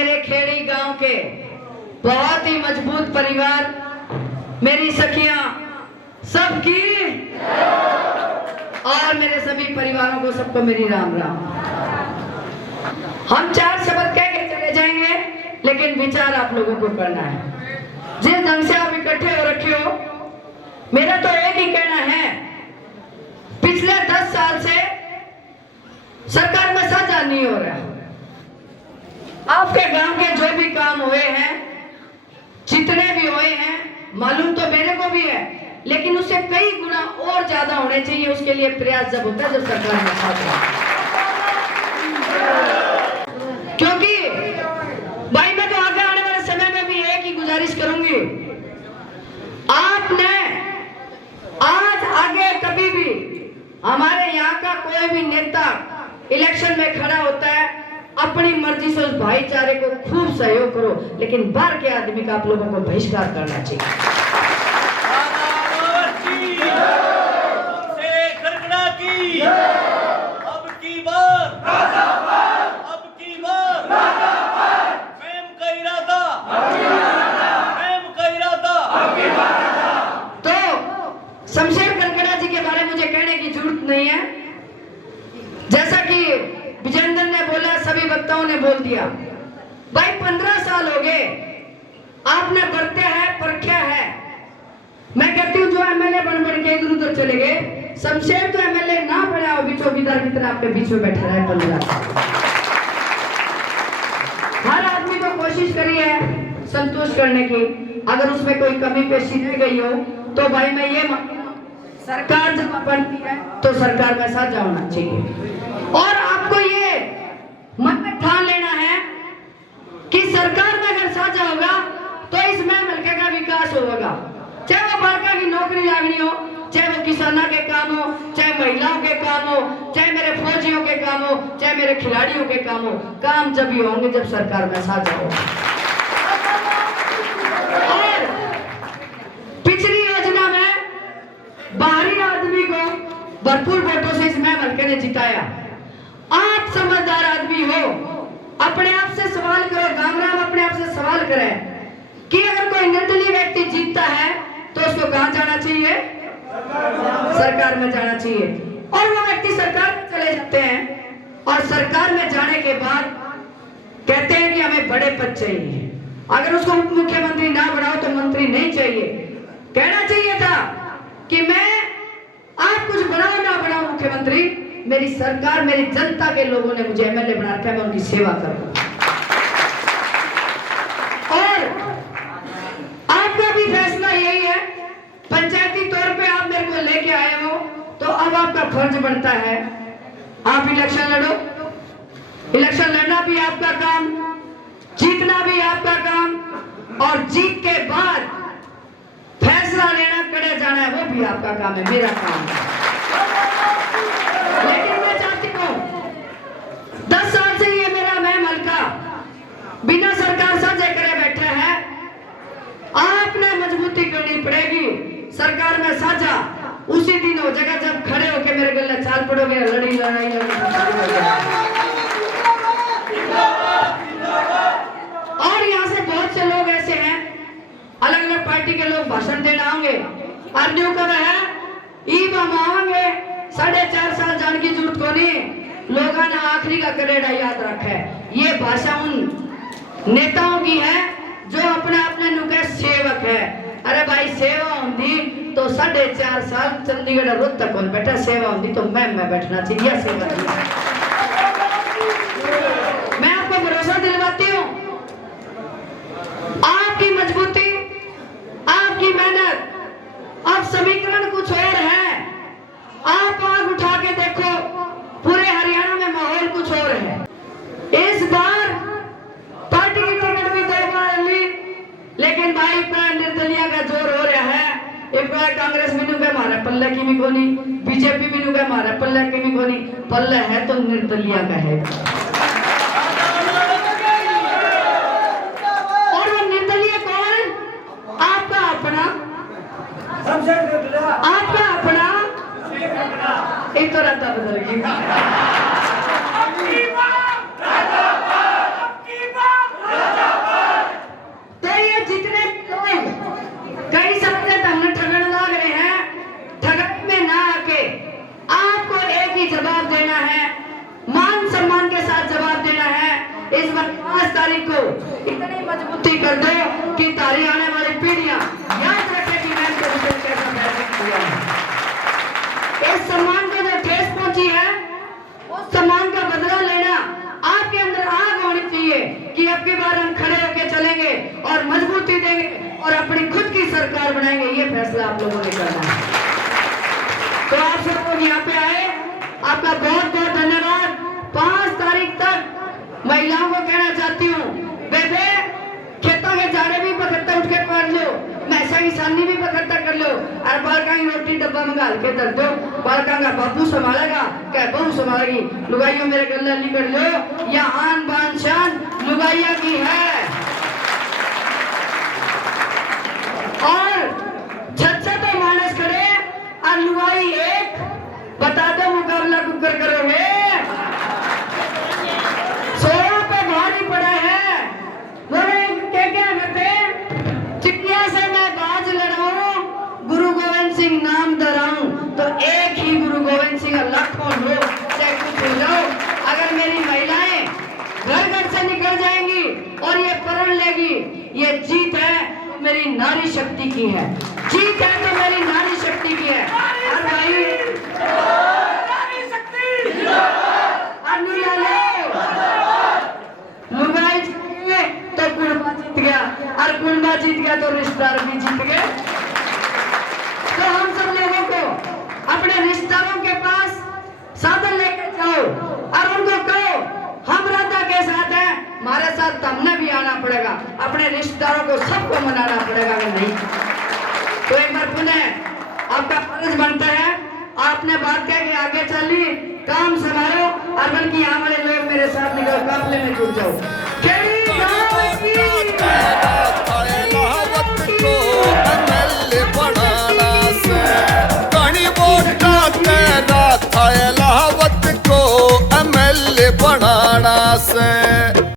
मेरे खेड़ी गांव के बहुत ही मजबूत परिवार, मेरी सखियां सबकी और मेरे सभी परिवारों को सबको मेरी राम राम। हम 4 शब्द कह के चले जाएंगे, लेकिन विचार आप लोगों को करना है। जिस ढंग से आप इकट्ठे हो रखे हो, मेरा तो एक ही कहना है, पिछले 10 साल से सरकार में साझा नहीं हो रहा। आपके गांव के जो भी काम हुए हैं, जितने भी हुए हैं, मालूम तो मेरे को भी है, लेकिन उससे कई गुना और ज्यादा होने चाहिए। उसके लिए प्रयास जब होता है जब सरकार में साथ है। क्योंकि भाई मैं तो आगे आने वाले समय में भी एक ही गुजारिश करूंगी, आपने आज आगे कभी भी हमारे यहाँ का कोई भी नेता इलेक्शन में खड़ा होता है, अपनी मर्जी से उस भाईचारे को खूब सहयोग करो, लेकिन बाहर के आदमी का आप लोगों को बहिष्कार करना चाहिए। तो शमशेर कलकड़ा जी के बारे में मुझे कहने की जरूरत नहीं है। जैसा कि विजेंद्र ने बोला, सभी वक्ताओं ने बोल दिया, भाई 15 साल हो गए आपने बरते हैं, परख्या है। मैं कहती हूँ जो एमएलए बन के इधर उधर चले गए, शमशेर तो एमएलए ना बना हो, चौकीदार की तरह आपके बीच में बैठा रहा है 15 साल। हर आदमी को कोशिश करी है संतुष्ट करने की, अगर उसमें कोई कमी पेशी रह गई हो तो भाई मैं ये सरकार जब बनती है तो सरकार में साझा होना चाहिए। और आपको ये मन में ठान लेना है कि सरकार में अगर साझा होगा तो इस हल्के का विकास होगा। चाहे वो बालका की नौकरी लागनी हो, चाहे वो किसानों के काम हो, चाहे महिलाओं के काम हो, चाहे मेरे फौजियों के काम हो, चाहे मेरे खिलाड़ियों के काम हो, काम जब ही होंगे जब सरकार में साझा होगा। और पिछली योजना में बाहरी आदमी को भरपूर वोटों से इसमें हल्के ने जिताया। आप समझदार आदमी हो, अपने आप से सवाल करो, गांव अपने आप से सवाल करें कि अगर कोई निर्दलीय व्यक्ति जीतता है तो उसको कहां जाना चाहिए? सरकार में जाना चाहिए। और वो व्यक्ति सरकार में चले जाते हैं और सरकार में जाने के बाद कहते हैं कि हमें बड़े पद चाहिए। अगर उसको उप मुख्यमंत्री ना बनाओ तो मंत्री नहीं चाहिए। कहना चाहिए था कि मैं आप कुछ बनाओ ना बनाओ मुख्यमंत्री, मेरी सरकार, मेरी जनता के लोगों ने मुझे एमएलए बना रखा है, मैं उनकी सेवा करूं। और आपका भी फैसला यही है, पंचायती तौर पे आप मेरे को लेके आए हो, तो अब आपका फर्ज बनता है आप इलेक्शन लड़ो। इलेक्शन लड़ना भी आपका काम, जीतना भी आपका काम, और जीत के बाद फैसला लेना, कड़े जाना है, वो भी आपका काम है, मेरा काम है। लेकिन मैं चाहती हूं 10 साल से ये मेरा महम हल्का बिना सरकार साझे करे बैठा है, आपने मजबूती करनी पड़ेगी। सरकार में साझा उसी दिन हो जाएगा जब खड़े होके मेरे गले चाल पड़ोगे, लड़ाई और यहाँ से बहुत से लोग ऐसे हैं, अलग अलग पार्टी के लोग भाषण देना आएंगे, आदमियों का है ईद हम आएंगे, 4.5 साल जाने की जरूरत को नहीं, लोगों ने आखिरी का करेड़ा याद रखा है। ये भाषा उन नेताओं की है जो अपने अपने नुके सेवक है। अरे भाई सेवा होती तो 4.5 साल चंडीगढ़ रोज तक कौन बैठा, सेवा होती तो मैं बैठना चाहिए। सेवा मैं आपको भरोसा दिलवाती हूँ, आपकी मजबूती, आपकी मेहनत, अब समीकरण कुछ और है। आप आग उठा के देखो, पूरे हरियाणा में माहौल कुछ और है। इस बार पार्टी की टिकट भी 2 बार ली, लेकिन भाई निर्दलिया का जोर हो रहा है। एक बार कांग्रेस में नुके मारे पल्ले की भी कोनी, बीजेपी भी नुके मारे पल्ले की भी कोनी, पल्ले है तो निर्दलिया का है। और वो निर्दलीय कौन? आपका अपना, आपका अपना, एक तो रहता बदल 5 तारीख को इतनी मजबूती कर दो कि तारी आने वाली पीढ़ियां याद रखे कि मैं इनके विषय में कैसा फैसला किया है। इस सम्मान को जो ठेस पहुंची है, उस सम्मान का बदला लेना आपके अंदर आग होनी चाहिए कि अब की बार हम खड़े होकर चलेंगे और मजबूती देंगे और अपनी खुद की सरकार बनाएंगे। ये फैसला आप लोगों ने करना है। तो आप सब लोग यहाँ पे आए, आपका बहुत बहुत धन्यवाद। 5 तारीख तक महिलाओं को कहना चाहती हूँ, बेबे खेतों के जाड़े भी 75 उठ के कर लो, मैसा की सानी भी 75 कर लो और बालका की रोटी डब्बा मंगा के दर दो। बालका का बापू संभालेगा, क्या बहू संभालेगी। लुगाइयों मेरे गले निकल लो, या आन बान शान लुगाइया की है। और छच्छा तो मानस करे और लुगाई एक, बता दो मुकाबला कुकर करोगे। 16 पे भारी पड़ा है। बोले क्या करते, चिड़िया से मैं बाज लड़ाऊं, गुरु गोविंद सिंह नाम धराऊं। तो एक ही गुरु गोविंद सिंह, लाखों लोग चाहे कुछ हो जाओ, अगर मेरी महिलाएं घर घर से निकल जाएंगी और ये प्रण लेगी, ये जीत है मेरी नारी शक्ति की है, जीत है तो मेरी नारी शक्ति की है। और भाई लुगाई जीत गए तो कुड़बा जीत गया, और कुड़बा जीत गया तो रिश्तेदार भी जीत गए। तो हम सब लोगों को अपने रिश्तेदारों के पास साधन लेकर जाओ और उनको कहो हम राधा के साथ हैं, हमारे साथ हमने भी आना पड़ेगा, अपने रिश्तेदारों को सबको मनाना पड़ेगा। अगर नहीं तो एक बार पुनः आपका फर्ज बनता है, आपने बात कह के आगे चली, काम संभालो और बल्कि यहाँ वाले लोग मेरे साथ निकल काफले में जुट जाओ। इलाहाबाद को MLA बनाना से